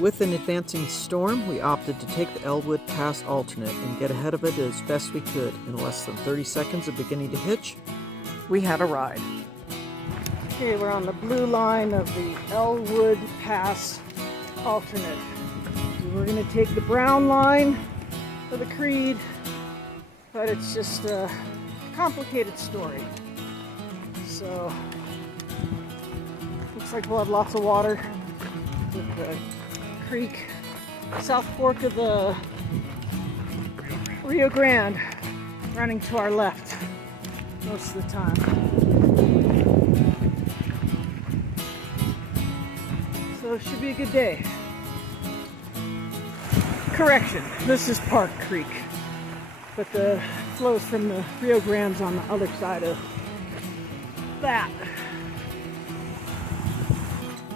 With an advancing storm, we opted to take the Elwood Pass Alternate and get ahead of it as best we could. In less than 30 seconds of beginning to hitch, we had a ride. Okay, we're on the blue line of the Elwood Pass Alternate. We're going to take the brown line for the Creede, but it's just a complicated story. So, looks like we'll have lots of water with the creek, South Fork of the Rio Grande running to our left most of the time. So it should be a good day. Correction, this is Park Creek, but the flows from the Rio Grande's on the other side of that.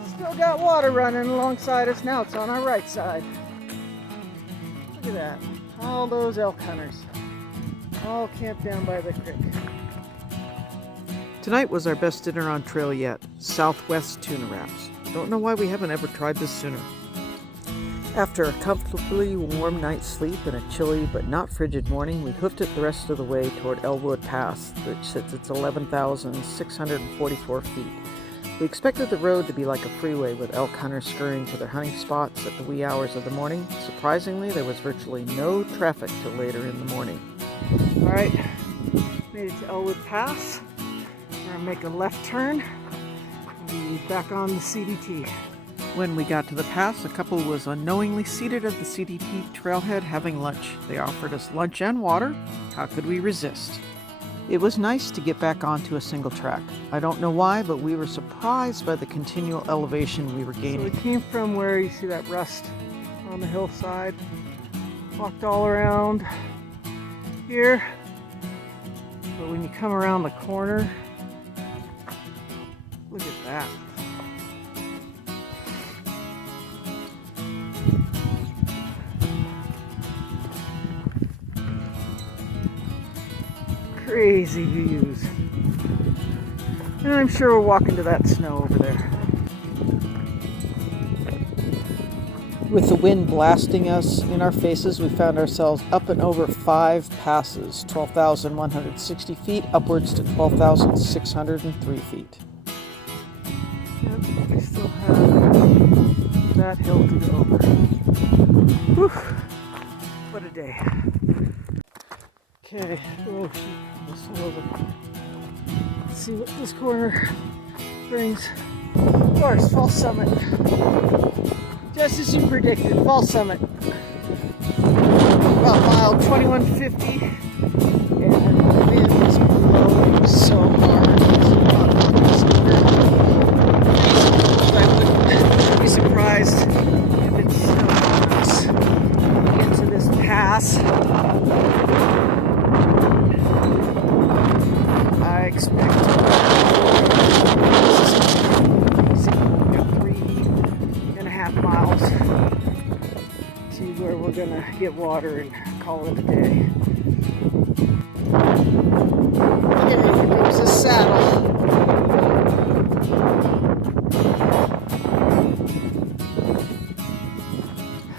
Still got water running alongside us. Now it's on our right side. Look at that. All those elk hunters. All camped down by the creek. Tonight was our best dinner on trail yet. Southwest tuna wraps. Don't know why we haven't ever tried this sooner. After a comfortably warm night's sleep and a chilly but not frigid morning, we hoofed it the rest of the way toward Elwood Pass, which sits at 11,644 feet. We expected the road to be like a freeway with elk hunters scurrying to their hunting spots at the wee hours of the morning. Surprisingly, there was virtually no traffic till later in the morning. All right, made it to Elwood Pass. We're gonna make a left turn and be back on the CDT. When we got to the pass, a couple was unknowingly seated at the CDT trailhead having lunch. They offered us lunch and water. How could we resist? It was nice to get back onto a single track. I don't know why, but we were surprised by the continual elevation we were gaining. So we came from where you see that rust on the hillside, walked all around here, but when you come around the corner, look at that. Crazy views. And I'm sure we're walking to that snow over there. With the wind blasting us in our faces, we found ourselves up and over 5 passes, 12,160 feet, upwards to 12,603 feet. Yep, we still have that hill to go over. Whew, what a day. Okay, oh shoot, let's slow over. Let's see what this corner brings. Of course, False Summit. Just as you predicted, False Summit. About mile 2150, and the wind is blowing so hard. I wouldn't be surprised if it snows into this pass. I expect 3.5 miles to where we're gonna get water and call it a day. Here comes the saddle.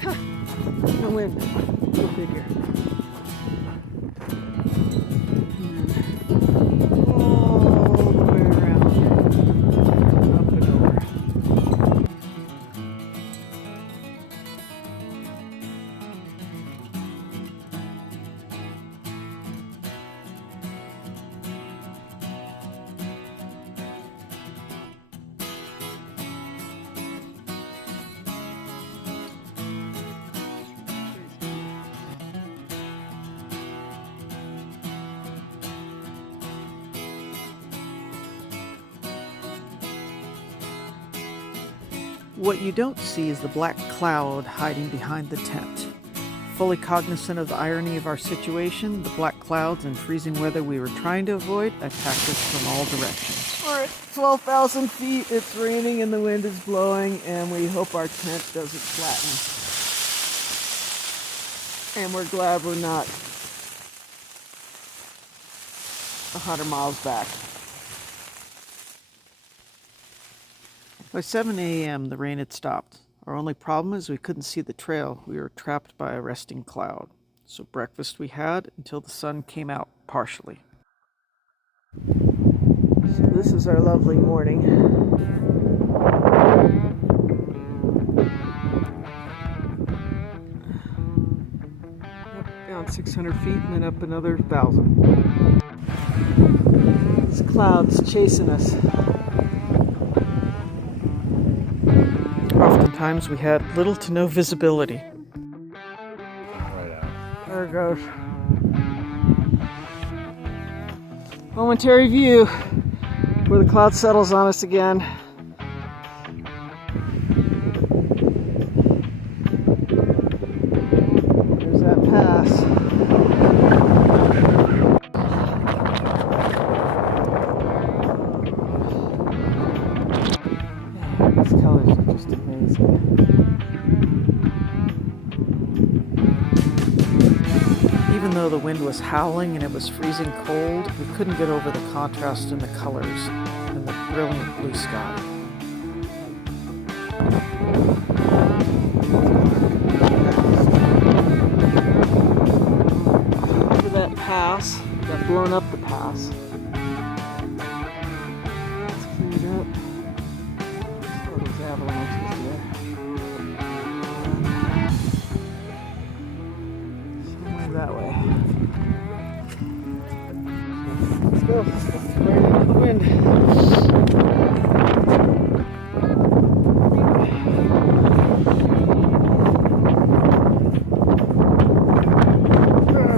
Huh. No wind. Go figure. What you don't see is the black cloud hiding behind the tent. Fully cognizant of the irony of our situation, the black clouds and freezing weather we were trying to avoid attacked us from all directions. We're at 12,000 feet, it's raining and the wind is blowing, and we hope our tent doesn't flatten. And we're glad we're not 100 miles back. By 7 a.m., the rain had stopped. Our only problem is we couldn't see the trail. We were trapped by a resting cloud. So breakfast we had until the sun came out partially. So this is our lovely morning. Up, down 600 feet and then up another 1,000. This cloud's chasing us. Oftentimes we had little to no visibility. There it goes. Momentary view where the cloud settles on us again. There's that pass. These colors are just amazing. Even though the wind was howling and it was freezing cold, we couldn't get over the contrast in the colors and the brilliant blue sky. Look at that pass, got blown up the pass. It's cleared up. Oh, those avalanches there. Somewhere that way. Let's go. Let's go right into the wind.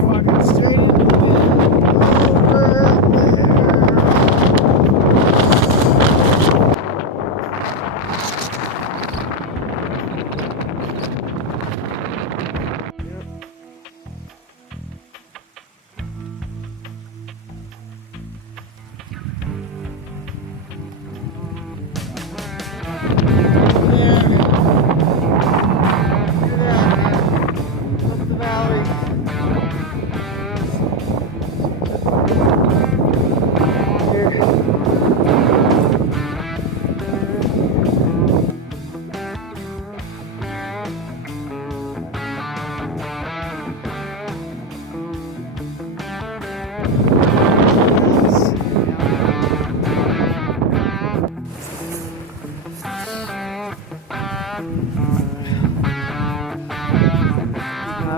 Walking straight into the wind. Over there.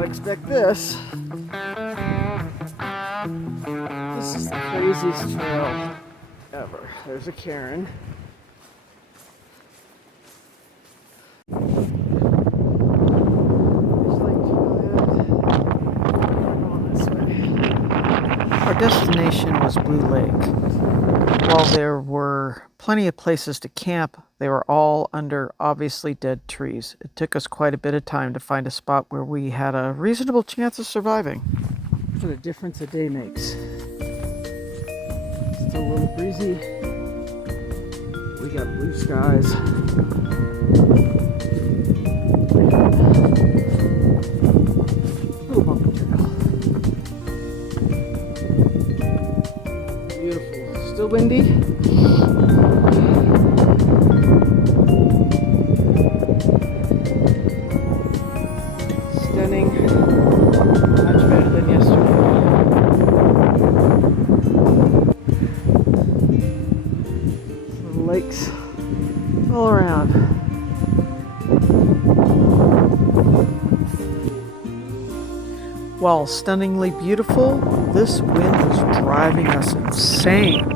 Expect this. This is the craziest trail ever. There's a cairn. Our destination was Blue Lake. While there were plenty of places to camp, they were all under obviously dead trees. It took us quite a bit of time to find a spot where we had a reasonable chance of surviving. What a difference a day makes. Still a little breezy. We got blue skies. Little bumpy trail. Beautiful. Still windy. Stunning. Much better than yesterday. Little lakes all around. While stunningly beautiful, this wind was driving us insane.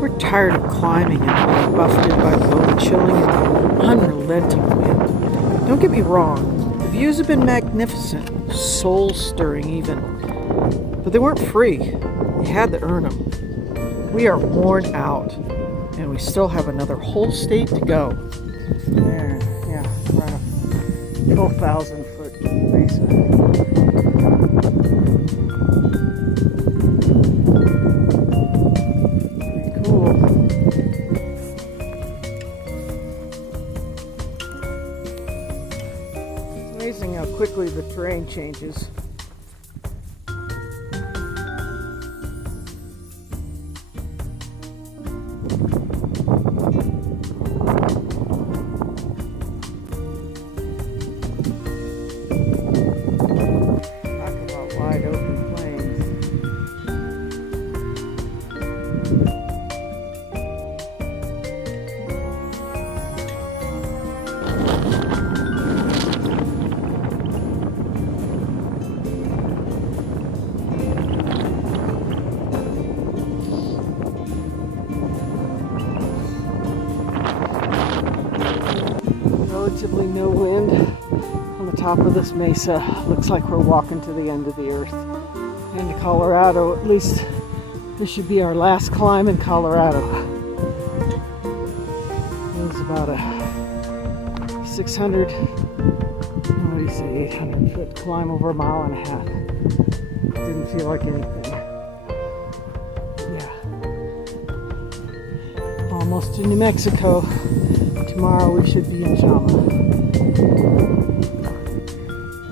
We're tired of climbing and being buffeted by the bone-chilling and unrelenting wind. Don't get me wrong, the views have been magnificent, soul-stirring even, but they weren't free. You had to earn them. We are worn out, and we still have another whole state to go. There, yeah, right up 12,000-foot mesa. Amazing how quickly the terrain changes. wide open plains. Relatively no wind on the top of this mesa. Looks like we're walking to the end of the earth. Into Colorado, at least this should be our last climb in Colorado. It was about a 600, what do you say, 800-foot climb over a mile and a half. Didn't feel like anything. Yeah. Almost to New Mexico. Tomorrow we should be in Chama.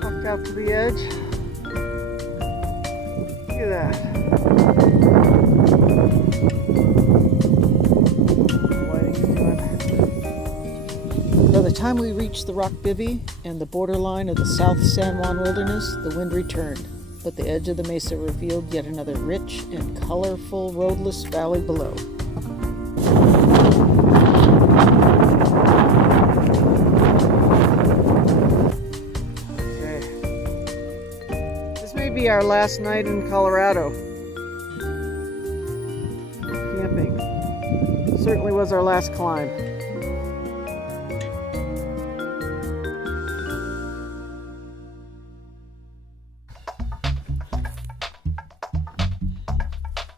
Walked out to the edge. Look at that. By the time we reached the rock bivvy and the borderline of the South San Juan Wilderness, the wind returned, but the edge of the mesa revealed yet another rich and colorful roadless valley below. Be our last night in Colorado. Camping. Certainly was our last climb.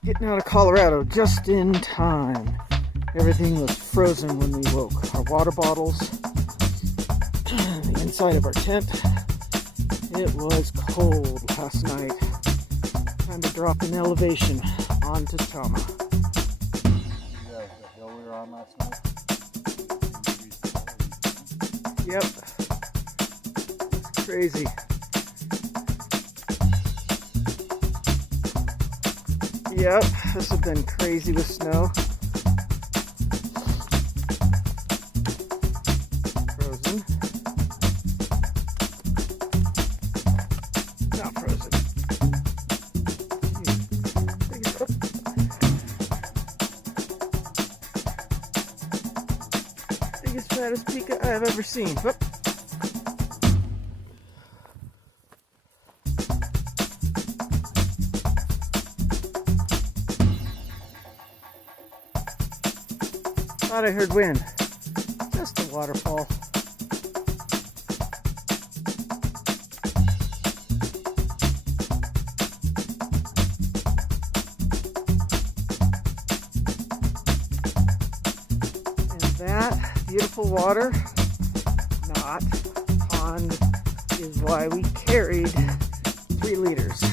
Getting out of Colorado just in time. Everything was frozen when we woke. Our water bottles, the inside of our tent. It was cold last night. Time to drop in elevation onto Chama. Yeah, the hill we were on last night. Yep. It's crazy. Yep, this has been crazy with snow. Frozen. Fattest peak I've ever seen. Whoop. Thought I heard wind. Just a waterfall. Beautiful water, not pond, is why we carried 3 liters.